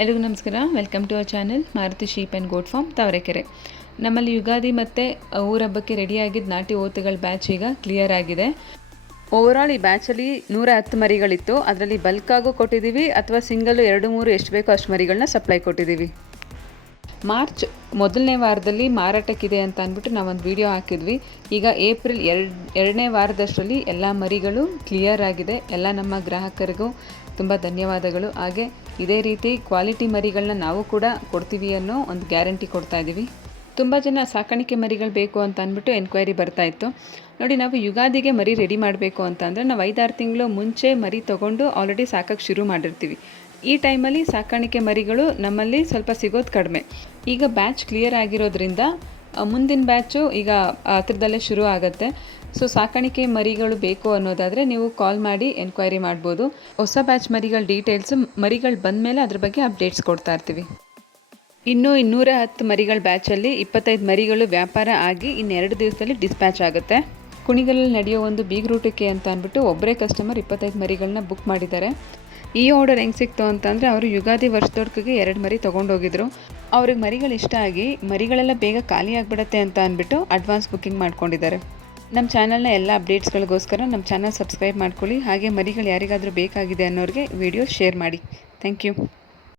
ಎಲ್ರಿಗೂ ನಮಸ್ಕಾರ. Welcome to our channel Maruti sheep and goat farm Tavarekere. ನಮ್ಮಲ್ಲಿ ಯುಗಾದಿ ಮತ್ತು ಊರಹಬ್ಬಕ್ಕೆ ರೆಡಿಯಾಗಿದ್ದ ನಾಟಿ ಓತುಗಳ ಬ್ಯಾಚ್ ಈಗ ಕ್ಲಿಯರ್ ಆಗಿದೆ. ಓವರಾಲ್ ಈ ಬ್ಯಾಚಲ್ಲಿ 110 ಮರಿಗಳಿತ್ತು. ಅದರಲ್ಲಿ ಬಲ್ಕಾಗೂ ಕೊಟ್ಟಿದ್ದೀವಿ ಅಥವಾ ಸಿಂಗಲ್ಲು 2-3 ಎಷ್ಟು ಬೇಕೋ ಅಷ್ಟು ಮರಿಗಳನ್ನ ಸಪ್ಲೈ ಕೊಟ್ಟಿದ್ದೀವಿ. ಮಾರ್ಚ್ ಮೊದಲನೇ ವಾರದಲ್ಲಿ ಮಾರಾಟಕ್ಕಿದೆ ಅಂತ ಅಂದ್ಬಿಟ್ಟು ನಾವೊಂದು ವಿಡಿಯೋ ಹಾಕಿದ್ವಿ. ಈಗ ಏಪ್ರಿಲ್ ಎರಡನೇ ವಾರದಷ್ಟರಲ್ಲಿ ಎಲ್ಲ ಮರಿಗಳು ಕ್ಲಿಯರ್ ಆಗಿದೆ. ಎಲ್ಲ ನಮ್ಮ ಗ್ರಾಹಕರಿಗೂ ತುಂಬ ಧನ್ಯವಾದಗಳು. ಹಾಗೆ ಇದೇ ರೀತಿ ಕ್ವಾಲಿಟಿ ಮರಿಗಳನ್ನ ನಾವು ಕೂಡ ಕೊಡ್ತೀವಿ ಅನ್ನೋ ಒಂದು ಗ್ಯಾರಂಟಿ ಕೊಡ್ತಾ ಇದ್ದೀವಿ. ತುಂಬ ಜನ ಸಾಕಾಣಿಕೆ ಮರಿಗಳು ಬೇಕು ಅಂತ ಅಂದ್ಬಿಟ್ಟು ಎನ್ಕ್ವೈರಿ ಬರ್ತಾಯಿತ್ತು. ನೋಡಿ, ನಾವು ಯುಗಾದಿಗೆ ಮರಿ ರೆಡಿ ಮಾಡಬೇಕು ಅಂತಂದರೆ ನಾವು 5-6 ತಿಂಗಳು ಮುಂಚೆ ಮರಿ ತೊಗೊಂಡು ಆಲ್ರೆಡಿ ಸಾಕಕ್ಕೆ ಶುರು ಮಾಡಿರ್ತೀವಿ. ಈ ಟೈಮಲ್ಲಿ ಸಾಕಾಣಿಕೆ ಮರಿಗಳು ನಮ್ಮಲ್ಲಿ ಸ್ವಲ್ಪ ಸಿಗೋದು ಕಡಿಮೆ. ಈಗ ಬ್ಯಾಚ್ ಕ್ಲಿಯರ್ ಆಗಿರೋದ್ರಿಂದ ಮುಂದಿನ ಬ್ಯಾಚು ಈಗ ಹತ್ರದಲ್ಲೇ ಶುರು ಆಗುತ್ತೆ. ಸೊ ಸಾಕಾಣಿಕೆ ಮರಿಗಳು ಬೇಕು ಅನ್ನೋದಾದರೆ ನೀವು ಕಾಲ್ ಮಾಡಿ ಎನ್ಕ್ವೈರಿ ಮಾಡ್ಬೋದು. ಹೊಸ ಬ್ಯಾಚ್ ಮರಿಗಳ ಡೀಟೇಲ್ಸು ಮರಿಗಳು ಬಂದಮೇಲೆ ಅದ್ರ ಬಗ್ಗೆ ಅಪ್ಡೇಟ್ಸ್ ಕೊಡ್ತಾ ಇರ್ತೀವಿ. ಇನ್ನೂ 210 ಮರಿಗಳ ಬ್ಯಾಚಲ್ಲಿ 25 ಮರಿಗಳು ವ್ಯಾಪಾರ ಆಗಿ ಇನ್ನು 2 ದಿವಸದಲ್ಲಿ ಡಿಸ್ಪ್ಯಾಚ್ ಆಗುತ್ತೆ. ಕುಣಿಗಲಲ್ಲಿ ನಡೆಯೋ ಒಂದು ಬೀಗ್ರೂಟಕ್ಕೆ ಅಂತ ಅಂದ್ಬಿಟ್ಟು ಒಬ್ಬರೇ ಕಸ್ಟಮರ್ 25 ಮರಿಗಳನ್ನ ಬುಕ್ ಮಾಡಿದ್ದಾರೆ. ಈ ಆರ್ಡರ್ ಹೆಂಗೆ ಸಿಕ್ತು ಅಂತಂದರೆ ಅವರು ಯುಗಾದಿ ವರ್ಷದೊಡ್ಕಿಗೆ 2 ಮರಿ ತೊಗೊಂಡೋಗಿದ್ರು. ಅವ್ರಿಗೆ ಮರಿಗಳು ಇಷ್ಟ ಆಗಿ ಮರಿಗಳೆಲ್ಲ ಬೇಗ ಖಾಲಿ ಆಗಿಬಿಡತ್ತೆ ಅಂತ ಅಂದ್ಬಿಟ್ಟು ಅಡ್ವಾನ್ಸ್ ಬುಕ್ಕಿಂಗ್ ಮಾಡ್ಕೊಂಡಿದ್ದಾರೆ. ನಮ್ಮ ಚಾನಲ್ನ ಎಲ್ಲ ಅಪ್ಡೇಟ್ಸ್ಗಳಿಗೋಸ್ಕರ ನಮ್ಮ ಚಾನಲ್ ಸಬ್ಸ್ಕ್ರೈಬ್ ಮಾಡ್ಕೊಳ್ಳಿ. ಹಾಗೆ ಮರಿಗಳು ಯಾರಿಗಾದರೂ ಬೇಕಾಗಿದೆ ಅನ್ನೋರಿಗೆ ವಿಡಿಯೋ ಶೇರ್ ಮಾಡಿ. Thank you.